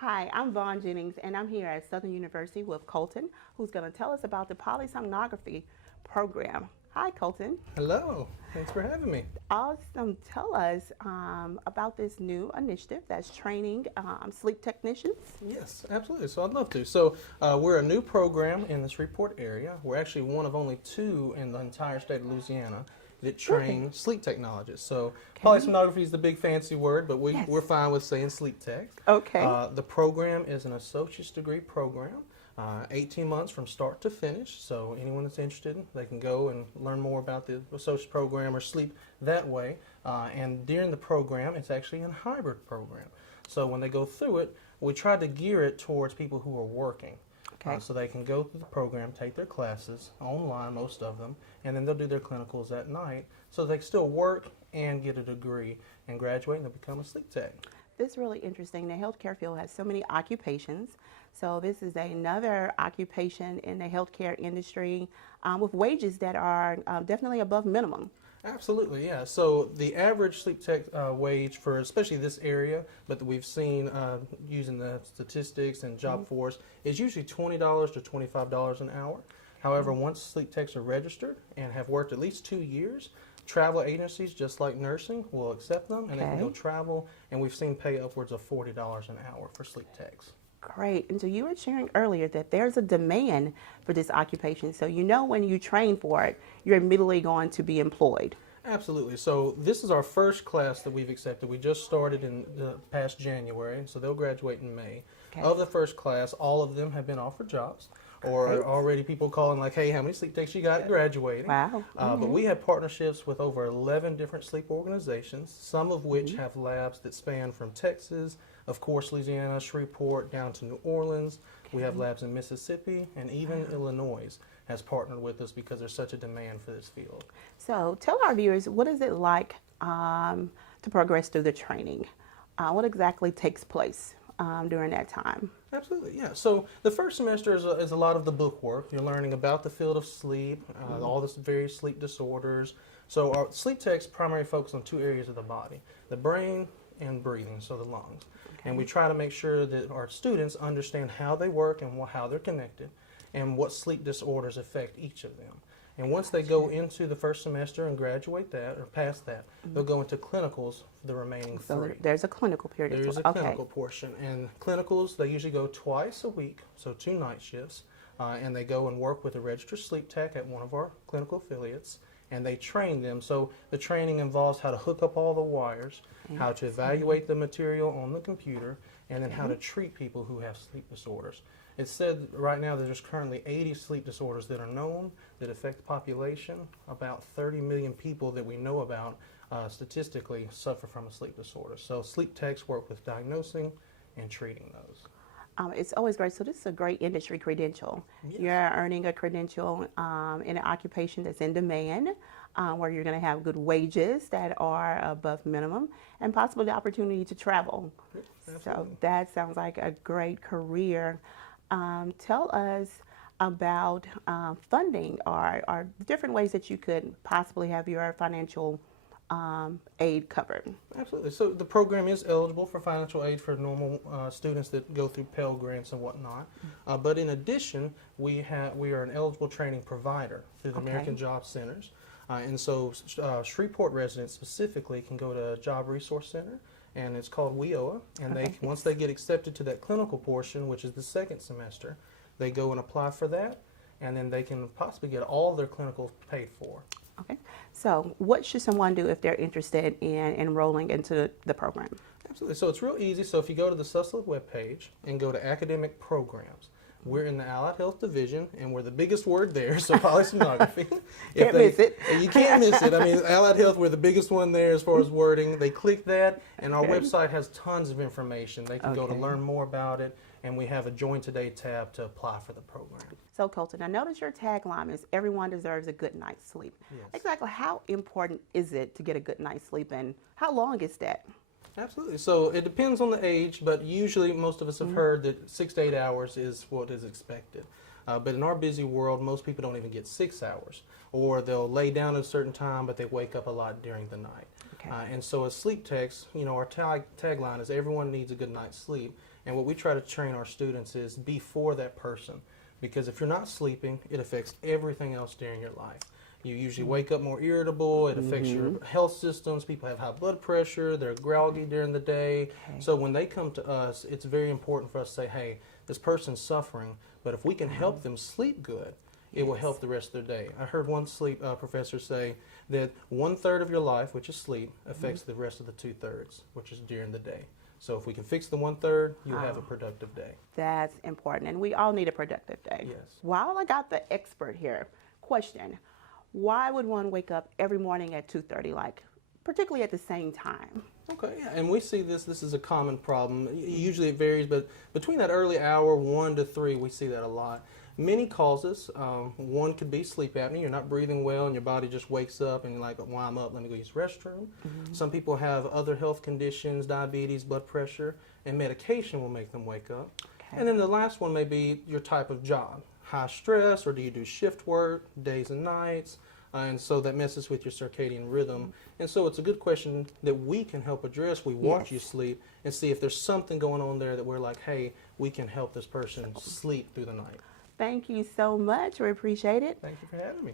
Hi, I'm Vaughn Jennings, and I'm here at Southern University with Colton, who's going to tell us about the polysomnography program. Hi, Colton. Hello, thanks for having me. Awesome. Tell us about this new initiative that's training sleep technicians. Yes, absolutely. So I'd love to. So we're a new program in the Shreveport area. We're actually one of only two in the entire state of Louisiana that Really? train sleep technologists. So Okay. polysomnography is the big fancy word, but Yes. we're fine with saying sleep techs. Okay. The program is an associate's degree program. 18 months from start to finish. So anyone that's interested, they can go and learn more about the associate program or sleep that way. And during the program, it's actually a hybrid program. So when they go through it, we try to gear it towards people who are working. Okay. So they can go through the program, take their classes online, most of them, and then they'll do their clinicals at night. So they can still work and get a degree and graduate and they'll become a sleep tech. This is really interesting. The healthcare field has so many occupations. So this is another occupation in the healthcare industry with wages that are definitely above minimum. Absolutely, yeah. So the average sleep tech wage for especially this area, but that we've seen using the statistics and job force, is usually $20 to $25 an hour. However, once sleep techs are registered and have worked at least 2 years, travel agencies, just like nursing, will accept them and they can go Okay. travel. And we've seen pay upwards of $40 an hour for sleep techs. Great. And so you were sharing earlier that there's a demand for this occupation. So you know when you train for it, you're immediately going to be employed. Absolutely. So this is our first class that we've accepted. We just started in the past January, so they'll graduate in May. Okay. Of the first class, all of them have been offered jobs, or Great. are already people calling like, "Hey, how many sleep techs you got graduating?" Wow. But we have partnerships with over 11 different sleep organizations, some of which have labs that span from Texas, of course, Louisiana, Shreveport, down to New Orleans. We have labs in Mississippi, and even Illinois has partnered with us because there's such a demand for this field. So tell our viewers, what is it like to progress through the training? What exactly takes place during that time? Absolutely, yeah. So the first semester is a lot of the book work. You're learning about the field of sleep, all the various sleep disorders. So our sleep techs primary focus on two areas of the body, the brain and breathing, so the lungs. And we try to make sure that our students understand how they work and how they're connected and what sleep disorders affect each of them. And once they go into the first semester and graduate that or pass that, they'll go into clinicals for the remaining So three. there's a clinical period There as is a well. clinical portion, and clinicals, they usually go twice a week, so 2 night shifts, and they go and work with a registered sleep tech at one of our clinical affiliates, and they train them. So the training involves how to hook up all the wires, how to evaluate the material on the computer, and then how to treat people who have sleep disorders. It's said right now that there's currently 80 sleep disorders that are known that affect the population. About 30 million people that we know about statistically suffer from a sleep disorder. So sleep techs work with diagnosing and treating those. It's always great. So this is a great industry credential. Yes. You're earning a credential in an occupation that's in demand, where you're going to have good wages that are above minimum, and possibly the opportunity to travel. So Absolutely. that sounds like a great career. Tell us about funding or different ways that you could possibly have your financial aid covered. Absolutely. So the program is eligible for financial aid for normal students that go through Pell Grants and whatnot. But in addition, we are an eligible training provider through the Okay. American Job Centers. And so Shreveport residents specifically can go to a Job Resource Center, and it's called WIOA. And Okay, once they get accepted to that clinical portion, which is the second semester, they go and apply for that, and then they can possibly get all their clinicals paid for. Okay. So what should someone do if they're interested in enrolling into the program? Absolutely. So it's real easy. So if you go to the SUSLA webpage and go to academic programs, we're in the Allied Health Division, and we're the biggest word there, so polysomnography. Can't miss it. You can't miss it. I mean, Allied Health, we're the biggest one there as far as wording. They click that, and our Okay. website has tons of information. They can go to Okay. learn more about it, and we have a Join Today tab to apply for the program. So Colton, I noticed your tagline is everyone deserves a good night's sleep. Yes. Exactly how important is it to get a good night's sleep, and how long is that? Absolutely. So it depends on the age, but usually most of us have heard that 6 to 8 hours is what is expected. But in our busy world, most people don't even get 6 hours, or they'll lay down at a certain time, but they wake up a lot during the night. Okay. And so as sleep techs, our tagline is everyone needs a good night's sleep. And what we try to train our students is be for that person. Because if you're not sleeping, it affects everything else during your life. You usually wake up more irritable. It affects your health systems. People have high blood pressure. They're groggy during the day. Okay. So when they come to us, it's very important for us to say, hey, this person's suffering, but if we can help them sleep good, it will help the rest of their day. I heard one sleep professor say that 1/3 of your life, which is sleep, affects the rest of the 2/3, which is during the day. So if we can fix the 1/3, you'll have a productive day. That's important, and we all need a productive day. Yes. While I got the expert here, question, why would one wake up every morning at 2:30, like particularly at the same time? Okay, yeah, and we see this is a common problem. Usually it varies, but between that early hour, 1 to 3, we see that a lot. Many causes. One could be sleep apnea. You're not breathing well and your body just wakes up and you're like, well, I'm up, let me go use the restroom. Some people have other health conditions, diabetes, blood pressure, and medication will make them wake up. Okay. And then the last one may be your type of job. High stress, or do you do shift work, days and nights? And so that messes with your circadian rhythm. And so it's a good question that we can help address. We watch you sleep and see if there's something going on there that we're like, hey, we can help this person sleep through the night. Thank you so much. We appreciate it. Thank you for having me.